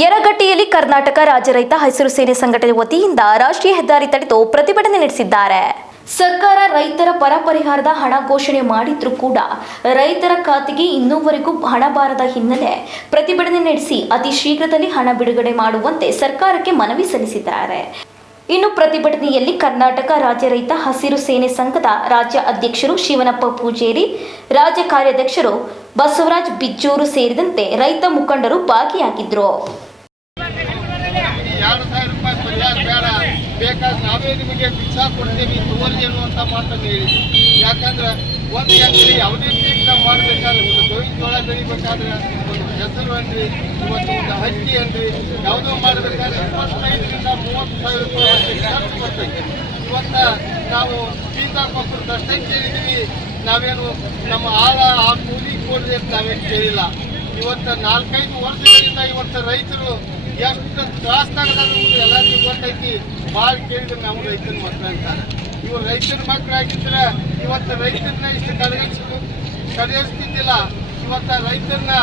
ಯರಗಟ್ಟಿಯಲ್ಲಿ ಕರ್ನಾಟಕ ರಾಜ್ಯ ರೈತ ಹಸಿರು ಸೇನೆ ಸಂಘಟನೆ ವತಿಯಿಂದ ರಾಷ್ಟ್ರೀಯ ಹೆದ್ದಾರಿ ತಡೆದು ಪ್ರತಿಭಟನೆ ನಡೆಸಿದ್ದಾರೆ. ಸರ್ಕಾರ ರೈತರ ಪರ ಪರಿಹಾರದ ಹಣ ಘೋಷಣೆ ಮಾಡಿದ್ರೂ ಕೂಡ ರೈತರ ಖಾತೆಗೆ ಇನ್ನೂವರೆಗೂ ಹಣ ಬಾರದ ಹಿನ್ನೆಲೆ ಪ್ರತಿಭಟನೆ ನಡೆಸಿ ಅತಿ ಶೀಘ್ರದಲ್ಲಿ ಹಣ ಬಿಡುಗಡೆ ಮಾಡುವಂತೆ ಸರ್ಕಾರಕ್ಕೆ ಮನವಿ ಸಲ್ಲಿಸಿದ್ದಾರೆ. ಇನ್ನು ಪ್ರತಿಭಟನೆಯಲ್ಲಿ ಕರ್ನಾಟಕ ರಾಜ್ಯ ರೈತ ಹಸಿರು ಸೇನೆ ಸಂಘದ ರಾಜ್ಯ ಅಧ್ಯಕ್ಷರು ಶಿವನಪ್ಪ ಪೂಜೇರಿ, ರಾಜ್ಯ ಕಾರ್ಯಾಧ್ಯಕ್ಷರು ಬಸವರಾಜ್ ಬಿಜ್ಜೂರು ಸೇರಿದಂತೆ ರೈತ ಮುಖಂಡರು ಭಾಗಿಯಾಗಿದ್ದರು ಎರಡು ಸಾವಿರ ರೂಪಾಯಿ ಪರಿಹಾರ ಬೇಡ ಬೇಕಾದ್ರೆ ನಾವೇ ನಿಮಗೆ ಭಿಕ್ಷಾ ಕೊಡ್ತೀವಿ ತೋರಿ ಅನ್ನುವಂಥ ಮಾತನ್ನು ಹೇಳಿ ಯಾಕಂದ್ರೆ ಒಂದು ಎಕರೆ ಯಾವುದೇ ಪೀಕ್ ನಾವು ಮಾಡಬೇಕಾದ್ರೆ, ಒಂದು ಗೋವಿನ ಜೋಳ ಬೆಳಿಬೇಕಾದ್ರೆ, ಒಂದು ಹೆಸರು ಅನ್ರಿ, ಇವತ್ತು ಒಂದು ಹಕ್ಕಿ ಅನ್ರಿ, ಯಾವುದೋ ಮಾಡಬೇಕಾದ್ರೆ ಇಪ್ಪತ್ತೈದರಿಂದ ಮೂವತ್ತು ಸಾವಿರ ರೂಪಾಯಿ ಖರ್ಚು ಬರ್ತೈತೆ ಇವತ್ತ ನಾವು ಸೀತಾ ಕೊಬ್ಬರದ್ದು ಅಷ್ಟೇ ಕೇಳಿದ್ದೀವಿ ನಾವೇನು ನಮ್ಮ ಆಳ, ಆ ಕೂಲಿ ಕೊಡ್ರಿ ಅಂತ ನಾವೇನು ಕೇಳಿಲ್ಲ. ಇವತ್ತು ನಾಲ್ಕೈದು ವರ್ಷಗಳಿಂದ ಇವತ್ತು ರೈತರು ಎಷ್ಟು ತ್ರಾಸ್ತಾಗದ ಎಲ್ಲರಿಗೂ ಗೊತ್ತೈತಿ. ಭಾಳ ಕೇಳಿದ್ರೆ ನಾವು ರೈತನ ಮಕ್ಕಳು ಅಂತಾರೆ. ಇವ್ರು ರೈತನ ಮಕ್ಕಳಾಗಿದ್ರೆ ಇವತ್ತು ರೈತರನ್ನ ಇಷ್ಟು ಕಡೆಗಣಿಸ್ ಕಡೆಗಣಿಸ್ತಿದ್ದಿಲ್ಲ ಇವತ್ತು ರೈತರನ್ನ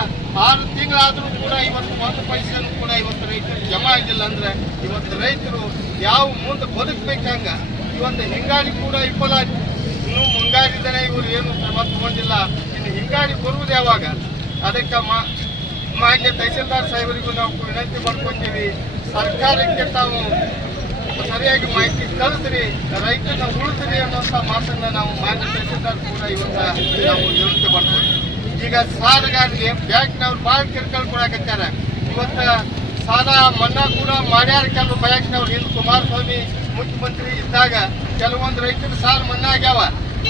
ಆರು ತಿಂಗಳಾದರೂ ಕೂಡ ಇವತ್ತು ಒಂದು ಪೈಸೆನೂ ಕೂಡ ಇವತ್ತು ರೈತರು ಜಮಾ ಆಗಿಲ್ಲ ಅಂದ್ರೆ ಇವತ್ತು ರೈತರು ಯಾವ ಮುಂದೆ ಬದುಕಬೇಕಂಗ ಇವತ್ತು ಹಿಂಗಾರಿ ಕೂಡ ವಿಫಲ ಇನ್ನು ಮುಂಗಾರಿದರೆ ಇವರು ಏನು ಕ್ರಮ ತಗೊಂಡಿಲ್ಲ. ಇನ್ನು ಹಿಂಗಾರಿ ಬರುವುದು ಯಾವಾಗ? ಅದಕ್ಕೆ ಮಾ ಮಾನ್ಯ ತಹಸೀಲ್ದಾರ್ ಸಾಹೇಬರಿಗೂ ನಾವು ವಿನಂತಿ ಮಾಡ್ಕೊತೀವಿ ಸರ್ಕಾರಕ್ಕೆ ತಾವು ಸರಿಯಾಗಿ ಮಾಹಿತಿ ಕಳಿಸ್ರಿ, ರೈತನ ಉಳಿಸ್ರಿ ಅನ್ನೋಂಥ ಮಾತನ್ನ ನಾವು ಮಾನ್ಯ ತಹಸೀಲ್ದಾರ್ ಕೂಡ ಇವತ್ತ ನಾವು ವಿನಂತಿ ಮಾಡ್ತೀವಿ ಈಗ ಸಾಲಗಾರರಿಗೆ ಬ್ಯಾಂಕ್ನವ್ರು ಭಾಳ ಕಿರ್ಕಲ್ ಕೊಡಕತ್ತಾರ. ಇವತ್ತ ಸಾಲ ಮನ್ನಾ ಕೂಡ ಮಾಡ್ಯಾರ ಕೆಲವು ಬ್ಯಾಂಕ್ನವ್ರು. ಹಿಂದೆ ಕುಮಾರಸ್ವಾಮಿ ಮುಖ್ಯಮಂತ್ರಿ ಇದ್ದಾಗ ಕೆಲವೊಂದು ರೈತರು ಸಾಲ ಮನ್ನಾ ಆಗ್ಯಾವ.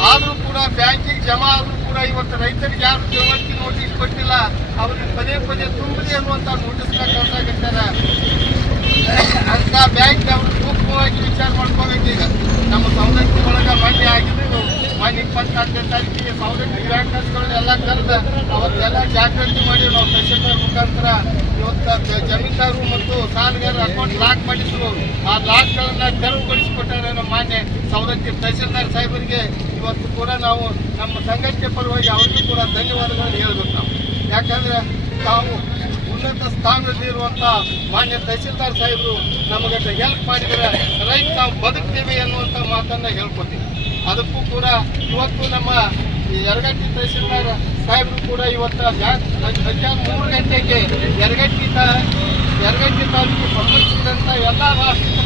ಆದರೂ ಕೂಡ ಬ್ಯಾಂಕಿಗೆ ಜಮಾ ಆದರೂ ಕೂಡ ಇವತ್ತು ರೈತರಿಗೆ ಯಾರು ತಿಳುವಳಿಕೆ ನೋಟಿಸ್ ಕೊಟ್ಟಿಲ್ಲ ಅವ್ರಿಗೆ ಪದೇ ಪದೇ ತುಂಬಲಿ ಅನ್ನುವಂಥ ನೋಟಿಸ್ನ ಕಳ್ಸಾಕತ್ತಾರ ಅಂತ ಬ್ಯಾಂಕ್ ಅವರು ಸೂಕ್ಷ್ಮವಾಗಿ ವಿಚಾರ ಮಾಡ್ಕೋಬೇಕು ಈಗ. ನಮ್ಮ ಸವಲತ್ತು ಒಳಗೆ ಮೊನ್ನೆ ಆಗಿದ್ದು ಮೊನ್ನೆ ಇಪ್ಪತ್ನಾಲ್ಕನೇ ತಾರೀಕಿಗೆ ಸವಲತ್ತು ಗ್ರ್ಯಾಂಡ್ ಎಲ್ಲ ಕರೆದ ಅವತ್ತೆಲ್ಲ ಜಾಗೃತಿ ಮಾಡಿ ನಾವು ತಹಶೀಲ್ದಾರ್ ಮುಖಾಂತರ ಇವತ್ತು ಜಮೀನ್ದಾರರು ಮತ್ತು ಸಾಲಗಾರರ ಅಕೌಂಟ್ ಲಾಕ್ ಮಾಡಿದ್ರು. ಆ ಲಾಕ್ಗಳನ್ನ ಮಾನ್ಯ ತಹಸೀಲ್ದಾರ್ ಸಾಹೇಬರಿಗೆ ಇವತ್ತು ಕೂಡ ನಾವು ನಮ್ಮ ಸಂಘಟನೆ ಪರವಾಗಿ ಅವರಿಗೂ ಕೂಡ ಧನ್ಯವಾದಗಳನ್ನು ಹೇಳಬೇಕು ನಾವು. ಯಾಕಂದ್ರೆ ತಾವು ಉನ್ನತ ಸ್ಥಾನದಲ್ಲಿರುವಂಥ ಮಾನ್ಯ ತಹಸೀಲ್ದಾರ್ ಸಾಹೇಬರು ನಮಗೆ ಹೆಲ್ಪ್ ಮಾಡಿದರೆ ರೈತ ನಾವು ಬದುಕ್ತೀವಿ ಅನ್ನುವಂಥ ಮಾತನ್ನ ಹೇಳ್ಕೊತೀವಿ. ಅದಕ್ಕೂ ಕೂಡ ಇವತ್ತು ನಮ್ಮ ಯರಗಟ್ಟಿ ತಹಸೀಲ್ದಾರ್ ಸಾಹೇಬರು ಕೂಡ ಇವತ್ತು ಮಧ್ಯಾಹ್ನ ಮೂರು ಗಂಟೆಗೆ ಯರಗಟ್ಟಿ ತಾ ಯರಗಟ್ಟಿ ತಾಲೂಕಿಗೆ ಸಂಬಂಧಿಸಿದಂಥ ಎಲ್ಲ ರಾಷ್ಟ್ರೀಯ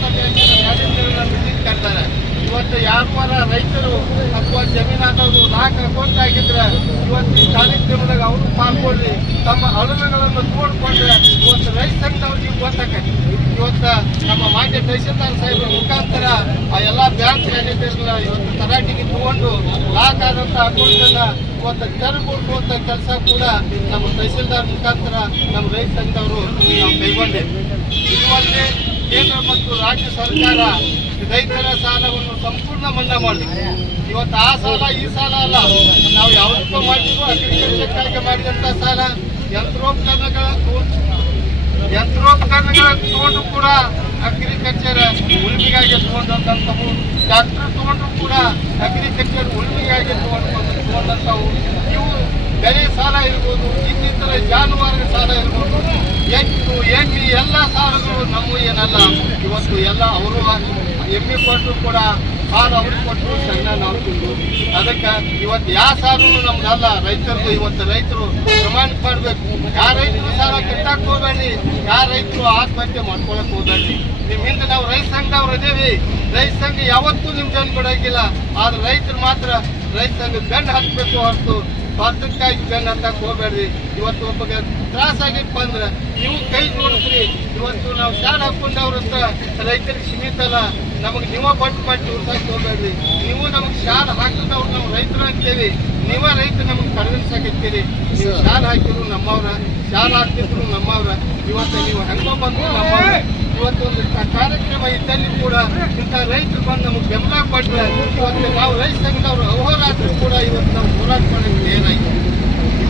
ಮೀಟಿಂಗ್ ಕರೆದಾರೆ ಇವತ್ತು ಯಾರು ರೈತರು ತಪ್ಪತ್ತು ಜಮೀನು ಹಾಕೋದು ನಾಲ್ಕು ಅಕೌಂಟ್ ಆಗಿದ್ರೆ ಇವತ್ತು ಈ ಕಾರ್ಯಕ್ರಮದಾಗ ಅವರು ಪಾಲ್ಗೊಳ್ಳಿ, ತಮ್ಮ ಅಳುಮೆಗಳನ್ನು ತೋಡ್ಕೊಂಡ್ರೆ ಇವತ್ತು ರೈತ ಸಂಘದವ್ರಿಗೆ ಗೊತ್ತಾಗತ್ತೆ ಇವತ್ತು ನಮ್ಮ ಮಾನ್ಯ ತಹಸೀಲ್ದಾರ್ ಸಾಹೇಬ್ರ ಮುಖಾಂತರ ಆ ಎಲ್ಲ ಬ್ಯಾಂಕ್ ಮ್ಯಾನೇಜರ್ನ ಇವತ್ತು ತರಾಟಿಗೆ ತಗೊಂಡು ಲಾಕ್ ಆದಂಥ ಅಕೌಂಟನ್ನು ಇವತ್ತು ತೆರವುಗೊಳಿಸುವಂಥ ಕೆಲಸ ಕೂಡ ನಮ್ಮ ತಹಸೀಲ್ದಾರ್ ಮುಖಾಂತರ ನಮ್ಮ ರೈತ ಸಂಘದವರು ನಾವು ಕೈಗೊಂಡೆ ಇದು ಕೇಂದ್ರ ಮತ್ತು ರಾಜ್ಯ ಸರ್ಕಾರ ರೈತರ ಸಾಲವನ್ನು ಸಂಪೂರ್ಣ ಮನ್ನಾ ಮಾಡಿದ್ವಿ ಇವತ್ತು ಆ ಸಾಲ, ಈ ಸಾಲ ಅಲ್ಲ. ನಾವು ಯಾವತ್ತೂ ಮಾಡಿದ್ರು ಅಗ್ರಿಕಲ್ಚರ್ಗಾಗಿ ಮಾಡಿದಂತ ಸಾಲ. ಯಂತ್ರೋಪಕರಣಗಳ ಯಂತ್ರೋಪಕರಣಗಳ ತಗೊಂಡು ಕೂಡ ಅಗ್ರಿಕಲ್ಚರ್ ಉಳುಮೆಗಾಗಿ ತಗೊಂಡಂಥವು ಟ್ರಾಕ್ಟರ್ ತಗೊಂಡ್ರು ಕೂಡ ಅಗ್ರಿಕಲ್ಚರ್ ಉಳುಮೆಗಾಗಿ ತಗೊಂಡಂತವು ಇವು ಬೆಳೆ ಸಾಲ ಇರ್ಬೋದು, ಇನ್ನಿತರ ಜಾನುವಾರು ಸಾಲ ಇರ್ಬೋದು. ಎತ್ತು ಎಂಟು ಎಲ್ಲ ಸಾಲಗಳು ನಮ್ಮ ಏನಲ್ಲ. ಇವತ್ತು ಎಲ್ಲ ಅವರು ಎಮ್ಮೆ ಕೊಟ್ಟರು ಕೂಡ ಸಾಲ ಅವ್ರಿಗೆ ಕೊಟ್ಟರು ಸಣ್ಣ ನಾವು ತಿಂದು ಅದಕ್ಕೆ ಇವತ್ತು ಯಾವ ಸಾರು ನಮ್ಗಲ್ಲ ರೈತರದ್ದು ಇವತ್ತು ರೈತರು ಪ್ರಮಾಣ ಮಾಡಬೇಕು. ಯಾವ ರೈತರು ಸಾಲ ಕಟ್ಟಕ್ಕೆ ಹೋಗಬೇಡಿ ಯಾವ ರೈತರು ಆತ್ಮಹತ್ಯೆ ಮಾಡ್ಕೊಳಕ್ ಹೋಗಬೇಡಿ. ನಿಮ್ಮ ಹಿಂದೆ ನಾವು ರೈತ ಸಂಘದವ್ರು ಇದ್ದೀವಿ ರೈತ ಸಂಘ ಯಾವತ್ತೂ ನಿಮ್ಗೆ ಜನ ಕೊಡಂಗಿಲ್ಲ ಆದ್ರೆ ರೈತರು ಮಾತ್ರ ರೈತ ಸಂಘ ಗಂಡು ಹಾಕಬೇಕು ಹೊರತು ಸ್ವಾರ್ಥಕ್ಕಾಗಿ ಬೆನ್ನ ಅಂತ ಹೋಗ್ಬೇಡ್ರಿ ಇವತ್ತು ಒಬ್ಬಗೆ ತ್ರಾಸಾಗಿಪ್ಪ ಅಂದ್ರೆ ನೀವು ಕೈ ಜೋಡಿಸ್ರಿ. ಇವತ್ತು ನಾವು ಶಾಲೆ ಹಾಕೊಂಡವ್ರ ಹತ್ರ ರೈತರಿಗೆ ಸೀಮಿತ ಅಲ್ಲ. ನಮಗೆ ನೀವ ಬಟ್ ಮಾಡಿ ಉರ್ಸಕ್ಕೆ ಹೋಗ್ಬೇಡ್ರಿ. ನೀವು ನಮಗೆ ಶಾಲೆ ಹಾಕಿದವ್ರು ನಾವು ರೈತರು ಅಂತೇಳಿ ನೀವ ರೈತ ನಮಗೆ ಕಡೆಗಣಿಸಾಕತ್ತೀರಿ ನೀವು ಶಾಲೆ ಹಾಕಿದ್ರು ನಮ್ಮವ್ರ, ಶಾಲೆ ಹಾಕ್ತಿದ್ರು ನಮ್ಮವ್ರ. ಇವತ್ತು ನೀವು ಹೆಂಗೋ ಬಂದ್ರು ನಮ್ಮವ್ರ. ಇವತ್ತು ಒಂದು ಕಾರ್ಯಕ್ರಮ ಇದ್ದಲ್ಲಿ ಕೂಡ ಇಂಥ ರೈತರು ಬಂದು ನಮಗೆ ಬೆಂಬಲ ಕೊಟ್ಟರೆ ಇವತ್ತು ನಾವು ರೈತ ಸಂಘದವರು ಅಹೋರಾತ್ರಿ ಕೂಡ ಇವತ್ತು ನಾವು ಹೋರಾಟ ಮಾಡೋಕ್ಕೆ ಏನಾಗಿದೆ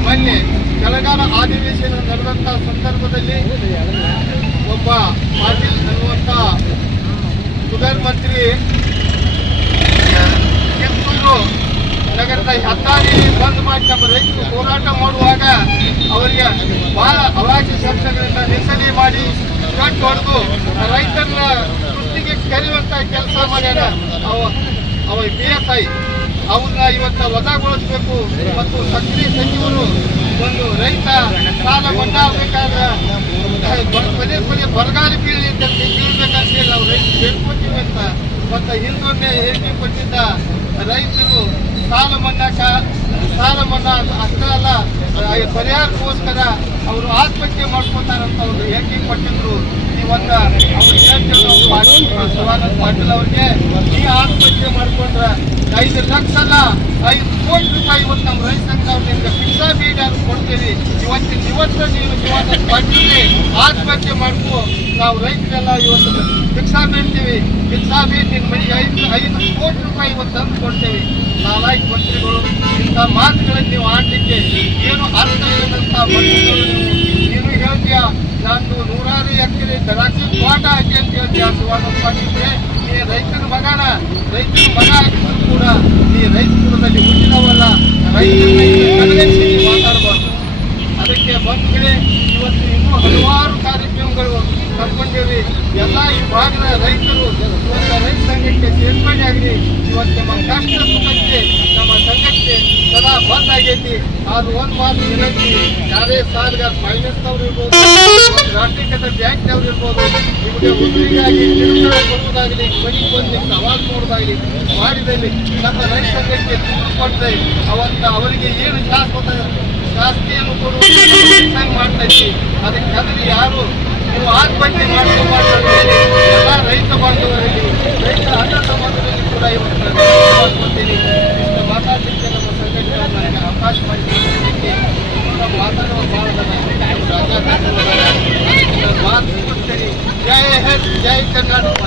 ಮೊನ್ನೆ ತೆಲಂಗಾಣ ಅಧಿವೇಶನ ನಡೆದಂಥ ಸಂದರ್ಭದಲ್ಲಿ ಒಬ್ಬ ಪಾಟೀಲ್ ಅನ್ನುವಂಥ ಪ್ರಧಾನಮಂತ್ರಿ ಮಂತ್ರಿ ಕಿತ್ತೂರು ನಗರದ ಹೆದ್ದಾರಿ ಬಂದ್ ಮಾಡಿ ನಮ್ಮ ರೈತರು ಹೋರಾಟ ಮಾಡುವಾಗ ಅವರಿಗೆ ಬಹಳ ಅವಾಚ್ಯ ಶಬ್ದಗಳಿಂದ ನಿಂದನೆ ಮಾಡಿ ತೊಡೆದು ರೈತರನ್ನ ಕೃಷಿಗೆ ಕರೆಯುವಂತ ಕೆಲಸ ಮಾಡ್ಯಾರ ಅವ ಬಿ ಎಸ್ ಐ ಅವನ್ನ ಇವತ್ತ ವಜಾಗೊಳಿಸ್ಬೇಕು ಮತ್ತು ಸಕ್ರಿಯ ಸಚಿವರು ಒಂದು ರೈತ ಸಾಲ ಮನ್ನಾಗಬೇಕಾದ್ರೆ ಮನೆ ಮನೆ ಬರಗಾಲ ಬೀಳಿ ಅಂತ ಬೀಳ್ಬೇಕಂತ ಹೇಳಿ ನಾವು ರೈತ ಬೇಡ್ಕೊತೀವಿ ಅಂತ, ಮತ್ತು ಹಿಂದೊಮ್ಮೆ ಹೇಳಿಕೆ ಕೊಟ್ಟಿದ್ದ ರೈತರು ಸಾಲ ಮನ್ನಾಕ, ಸಾಲ ಮನ್ನಾ ಅಷ್ಟೇ ಅಲ್ಲ ಪರಿಹಾರಕ್ಕೋಸ್ಕರ ಅವರು ಆತ್ಮಹತ್ಯೆ ಮಾಡ್ಕೊತಾರಂತ ಅವರು ಏಕೆ ಪಟ್ಟಿದ್ರು ನೀವನ್ನ ಅವ್ರು ಹೇಳ್ತೇವೆ ಪಾಟೀಲ್ ಪಾಟೀಲ್ ಅವ್ರಿಗೆ ಈ ಆತ್ಮಹತ್ಯೆ ಮಾಡ್ಕೊಂಡ್ರ ಐದು ಲಕ್ಷ ಅಲ್ಲ, ಐದು ಕೋಟಿ ರೂಪಾಯಿ ಇವತ್ತು ನಮ್ಮ ರೈತ ಸಂಘ ಭಿಕ್ಷಾ ಬೇಡಿ ಅಂತ ಕೊಡ್ತೀವಿ. ಇವತ್ತಿನ ಇವತ್ತು ನೀವು ಶಿವಾನಂದ ಪಾಟೀಲ್ ಆತ್ಮಹತ್ಯೆ ಮಾಡ್ಕೊ, ನಾವು ರೈತರೆಲ್ಲ ಇವತ್ತು ಭಿಕ್ಷಾ ಬೀಳ್ತೀವಿ ಕೆಲಸ ನಿನ್ನ ಮನೆಗೆ ಐದು ಐದು ಕೋಟಿ ರೂಪಾಯಿ ಇವತ್ತು ತಂದು ಕೊಡ್ತೇವೆ. ನಾಲ್ಕು ಮಂತ್ರಿಗಳು ಇಂಥ ಮಾತುಗಳನ್ನು ನೀವು ಆಡಲಿಕ್ಕೆ ಏನು ಅರ್ಥ ಇಲ್ಲದಂಥ ಮಂತ್ರಿಗಳು ನೀನು ಹೇಳ್ತೀಯ, ನಾನು ನೂರಾರು ಎಕರೆ ದ್ರಾಕ್ಷಿ ತೋಟ ಹಾಕಿ ಅಂತ ಹೇಳ್ತೀಯ ಶಿವಾನಂದ ಪಾಟೀಲ್ಗೆ ನೀ ರೈತನ ಮಗನ, ರೈತನ ಮಗ ಆಗಿದ್ರು ಕೂಡ ನೀ ರೈತ ಕುಲದಲ್ಲಿ ಹುಟ್ಟಿದವಲ್ಲ ರೈತನ ಮಾತಾಡಬಾರ್ದು. ಅದಕ್ಕೆ ಬಂಧುಗಳೇ ಇವತ್ತು ಇನ್ನೂ ಎಲ್ಲ ಈ ಭಾಗದ ರೈತರು ರೈತ ಸಂಘಕ್ಕೆ ಸೇರ್ಪಡೆ ಆಗಲಿ. ಇವತ್ತು ನಮ್ಮ ಕಷ್ಟ ಸುಖಕ್ಕೆ ನಮ್ಮ ಸಂಘಕ್ಕೆ ಸದಾ ಬಂದ್ ಆಗೈತಿ ಅದು ಒಂದು ಮಾತು ವಿನಂತಿ ಯಾರೇ ಸಾಲಗಾರ ಫೈನಾನ್ಸ್ನವ್ರು ಇರ್ಬೋದು ರಾಷ್ಟ್ರೀಕೃತ ಬ್ಯಾಂಕ್ನವ್ರು ಇರ್ಬೋದು, ನಿಮಗೆ ಉದ್ರಿಗಾಗಿ ನಿರ್ಣಯ ಕೊಡುವುದಾಗಲಿ ಮನೆಗೆ ಬಂದು ನಿಮ್ಗೆ ಅವಾಜ್ ನೋಡೋದಾಗಲಿ ಮಾಡಿದಲ್ಲಿ ನಮ್ಮ ರೈತ ಸಂಘಕ್ಕೆ ದುಡ್ಡು ಕೊಟ್ಟರೆ ಅವತ್ತ ಅವರಿಗೆ ಏನು ಶಾಶ್ವತ ಶಾಸ್ತಿಯನ್ನು ಕೊಡುವ ಮಾಡ್ತಾ ಇದ್ವಿ ಅದಕ್ಕೆ ಕದರಿ ಯಾರು ನೀವು ಆತ್ಮಹತ್ಯೆ ಮಾಡ್ಕೋಬಾರ್ದು ಎಲ್ಲ ರೈತ ಬಾಂಧವರಲ್ಲಿ ರೈತ ಅಣ್ಣ ತಮ್ಮಂದರಲ್ಲಿ ಕೂಡ ಇವತ್ತು ನಾನು ವಿನಂತಿ ಮಾಡ್ಕೊತೀನಿ ಇಷ್ಟು ಮಾತಾಡಲಿಕ್ಕೆ ನಮ್ಮ ಸಂಘಟನೆ ನನಗೆ ಅವಕಾಶ ಮಾಡಿಕೊಡಲಿಕ್ಕೆ ಇನ್ನೂ ಮಾತಾಡುವ ಭಾಳದ ರಾಜ ಮಾತು ಕೊಡ್ತೀನಿ ಜೈ ಹಿಂದ್ ಜೈ ಕರ್ನಾಟಕ